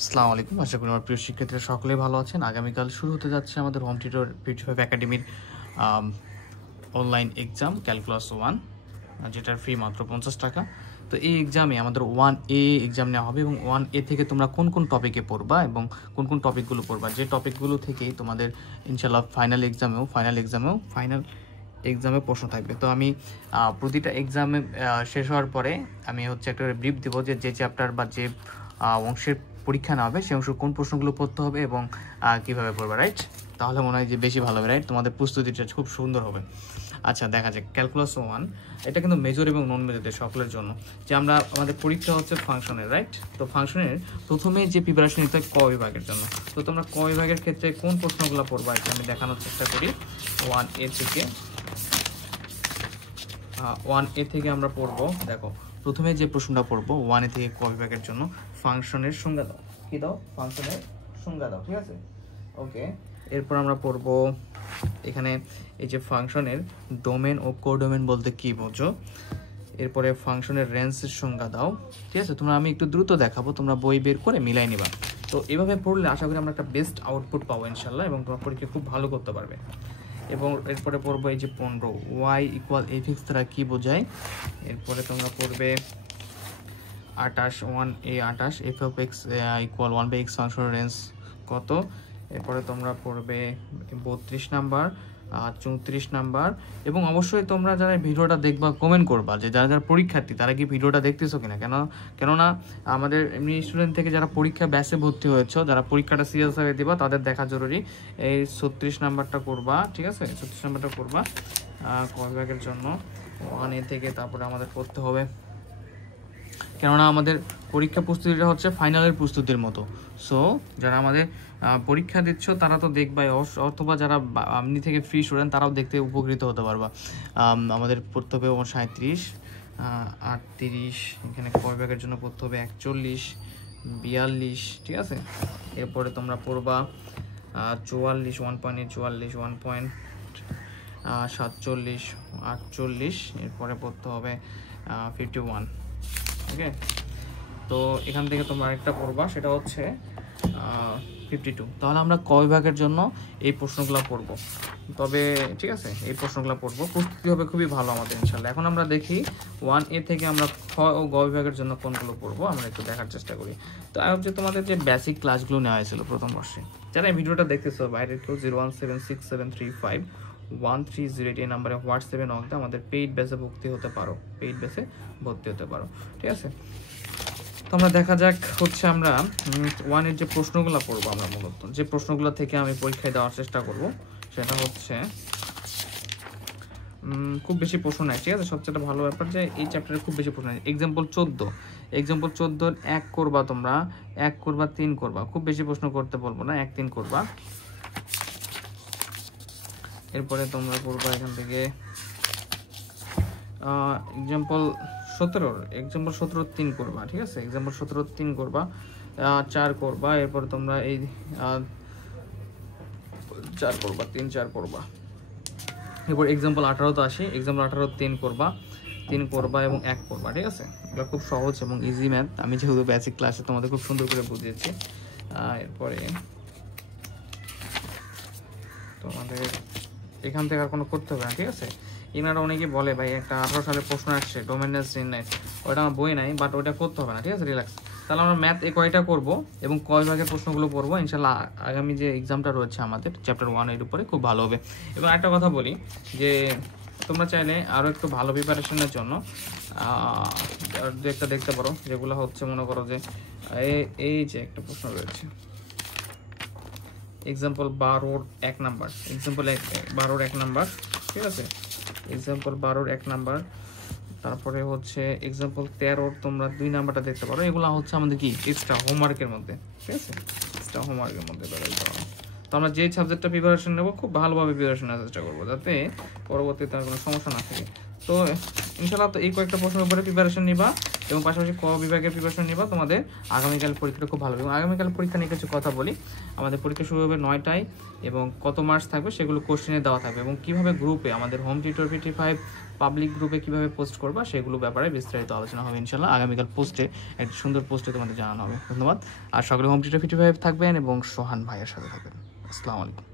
আসসালামু আলাইকুম। আশা করি আমার প্রিয় শিক্ষার্থীরা সকলেই ভালো আছেন। আগামীকাল শুরু হতে যাচ্ছে আমাদের হোম টিউটর 55 একাডেমির অনলাইন এক্সাম ক্যালকুলাস 1, যেটার ফি মাত্র 50 টাকা। তো এই এক্সামে আমাদের 1A এক্সাম নেওয়া হবে এবং 1A থেকে তোমরা কোন কোন টপিকে পড়বা এবং কোন কোন টপিকগুলো পড়বা, যে টপিকগুলো থেকেই তোমাদের ইনশাল্লাহ ফাইনাল এক্সামে প্রশ্ন থাকবে। তো আমি প্রতিটা এক্সামে শেষ হওয়ার পরে আমি একটা ব্রিফ দেবো যে চ্যাপ্টার বা যে অংশের পরীক্ষা না হবে সেই অংশ কোন প্রশ্নগুলো পড়তে হবে এবং কীভাবে পড়বে, রাইট? তাহলে মনে হয় যে বেশি ভালো হবে, রাইট? তোমাদের প্রস্তুতিটা খুব সুন্দর হবে। আচ্ছা, দেখা যাক ক্যালকুলাস 1, এটা কিন্তু মেজর এবং নন মেজরদের সকলের জন্য। যে আমাদের পরীক্ষা হচ্ছে ফাংশনের, রাইট? তো ফাংশনের প্রথমে যে প্রিপারেশন নিতে হয় ক বিভাগের জন্য। তো তোমরা ক বিভাগের ক্ষেত্রে কোন প্রশ্নগুলো পড়বা এটা আমি দেখানোর চেষ্টা করি। 1A থেকে আমরা পড়বো। দেখো, প্রথমে যে প্রশ্নটা পড়বো 1A থেকে ক বিভাগের জন্য, ফাংশনের সংজ্ঞা দাও। কি দাও? ফাংশনের সংজ্ঞা দাও, ঠিক আছে? ওকে, এরপর আমরা পড়বো এখানে এই যে ফাংশনের ডোমেন ও কোডোমেন বলতে কি বোঝো। এরপরে ফাংশনের রেঞ্জের সংজ্ঞা দাও, ঠিক আছে? আমি একটু দ্রুত দেখাবো, তোমরা বই বের করে মিলাই নিবা। তো এভাবে পড়লে আশা করি আমরা একটা বেস্ট আউটপুট পাবো ইনশাল্লাহ, এবং তোমার পরীক্ষা খুব ভালো করতে পারবে। এবং এরপরে পড়বো এই যে 15 y = fx দ্বারা কি বোঝায়। এরপরে তোমরা পড়বে 28 1A 28 f(x) = 1/x ফাংশনের রেঞ্জ কত। এরপরে তোমরা পড়বে 32 নাম্বার, 34 নাম্বার। এবং অবশ্যই তোমরা যারা ভিডিওটা দেখবা কমেন্ট করবা যে যারা যারা পরীক্ষার্থী তারা কি ভিডিওটা দেখতেছো কিনা। কেননা আমাদের এমনি স্টুডেন্ট থেকে যারা পরীক্ষা ব্যাচে ভর্তি হয়েছো, যারা পরীক্ষাটা সিরিয়াসভাবে দিবা তাদের দেখা জরুরি। এই 36 নাম্বারটা করবা, ঠিক আছে? 36 নাম্বারটা করবা ক বিভাগের জন্য 1A থেকে। তারপরে আমাদের পড়তে হবে, কেননা আমাদের পরীক্ষা প্রস্তুতিটা হচ্ছে ফাইনালের প্রস্তুতির মতো। সো যারা আমাদের পরীক্ষা দিচ্ছ তারা তো দেখবাই, অথবা যারা এমনি থেকে ফ্রি স্টুডেন্ট তারাও দেখতে উপকৃত হতে পারবা। আমাদের পড়তে হবে 37 38, এখানে ক বিভাগের জন্য পড়তে হবে 41 42, ঠিক আছে? এরপরে তোমরা পড়বা 44 1.44 1.47 48, এরপরে পড়তে হবে 51। ওকে, তো এখান থেকে তোমরা আরেকটা পড়বা, সেটা হচ্ছে 52। তাহলে আমরা ক বিভাগের জন্য এই প্রশ্নগুলো পড়বো, তবে ঠিক আছে, এই প্রশ্নগুলো পড়বো, প্রস্তুতি হবে খুবই ভালো আমাদের ইনশাল্লাহ। এখন আমরা দেখি 1A থেকে আমরা খ ও গ বিভাগের জন্য কোনগুলো পড়বো, আমরা একটু দেখার চেষ্টা করি। তো হচ্ছে তোমাদের যে বেসিক ক্লাসগুলো নেওয়া হয়েছিল প্রথম বর্ষে, যারা এই ভিডিওটা দেখতেছো বাইরে কেউ 01767351308 এই নাম্বারে হোয়াটসঅ্যাপে নক দিয়ে আমাদের পেইড ব্যাচে ভর্তি হতে পারো, ঠিক আছে? তো আমরা দেখা যাক হচ্ছে আমরা 1-এর যে প্রশ্নগুলো পড়বো, আমরা মূলত যে প্রশ্নগুলো থেকে আমি পরীক্ষায় দেওয়ার চেষ্টা করব সেটা হচ্ছে খুব বেশি প্রশ্ন নাই, ঠিক আছে? সবচেয়ে ভালো ব্যাপার যে এই চ্যাপ্টারে খুব বেশি প্রশ্ন নাই। এক্সাম্পল 14 1 করবা, তোমরা 1 করবা 3 করবা, খুব বেশি প্রশ্ন করতে বলবো না, 1 3 করবা। এরপরে তোমরা পড়বা এখান থেকে এক্সাম্পল 17 3 করবা, ঠিক আছে? এক্সাম্পল 17 3 করবা, 4 করবা। এরপর তোমরা এই 4 করবা, 3 4 করবা। এরপর এক্সাম্পল 18 তো আসি, এক্সাম্পল 18 3 করবা এবং 1 করবা, ঠিক আছে? এগুলো খুব সহজ এবং ইজি ম্যাথ, আমি যেহেতু বেসিক ক্লাসে তোমাদের খুব সুন্দর করে বুঝিয়েছি। এরপরে তোমাদের এখান থেকে আর কোনো করতে হবে না, ঠিক আছে? এনারা অনেকে বলে ভাই একটা 18 সালে প্রশ্ন আসছে ডোমেনেন্স নাই, ওটা আমার বই নাই, বাট ওটা করতে হবে না, ঠিক আছে? রিল্যাক্স। তাহলে আমরা ম্যাথ এই কয়টা করবো এবং ক বিভাগের প্রশ্নগুলো পড়বো ইনশাল্লাহ। আগামী যে এক্সামটা রয়েছে আমাদের চ্যাপ্টার 1-এর উপরে খুব ভালো হবে। এবং একটা কথা বলি যে তোমরা চাইলে আরও একটু ভালো প্রিপারেশনের জন্য একটা দেখতে পারো, যেগুলো হচ্ছে মনে করো যে এই যে একটা প্রশ্ন রয়েছে এক্সাম্পল 12-র 1 নাম্বার, এক্সাম্পল 12-র 1 নাম্বার, ঠিক আছে? এক্সাম্পল 12-র 1 নাম্বার। তারপরে হচ্ছে এক্সাম্পল 13-র তোমরা 2 নাম্বারটা দেখতে পারো। এগুলো হচ্ছে আমাদের কি এক্সট্রা হোমওয়ার্কের মধ্যে, ঠিক আছে? এক্সট্রা হোমওয়ার্কের মধ্যে তো আমরা যে সাবজেক্টটা প্রিপারেশন নেবো খুব ভালোভাবে প্রিপারেশন নেওয়ার চেষ্টা করবো, যাতে পরবর্তীতে আর কোনো সমস্যা না থাকে। তো ইনশাল্লাহ তো এই কয়েকটা প্রশ্নের উপরে প্রিপারেশন নিবা এবং পাশাপাশি ক বিভাগের প্রিপারেশন নিবা, তোমাদের আগামীকাল পরীক্ষাটা খুব ভালো হবে। এবং আগামীকাল পরীক্ষা নিয়ে কিছু কথা বলি। আমাদের পরীক্ষা শুরু হবে 9টায় এবং কত মার্কস থাকবে সেগুলো কোশ্চেনে দেওয়া থাকবে, এবং কীভাবে গ্রুপে আমাদের হোম টিউটর 55 পাবলিক গ্রুপে কীভাবে পোস্ট করবা সেগুলো ব্যাপারে বিস্তারিত আলোচনা হবে ইনশাল্লাহ। আগামীকাল পোস্টে একটা সুন্দর পোস্টে তোমাদের জানানো হবে। ধন্যবাদ। আর সকলে হোম টিউটর 55 থাকবেন এবং সোহান ভাইয়ের সাথে থাকবেন। আসসালামু আলাইকুম।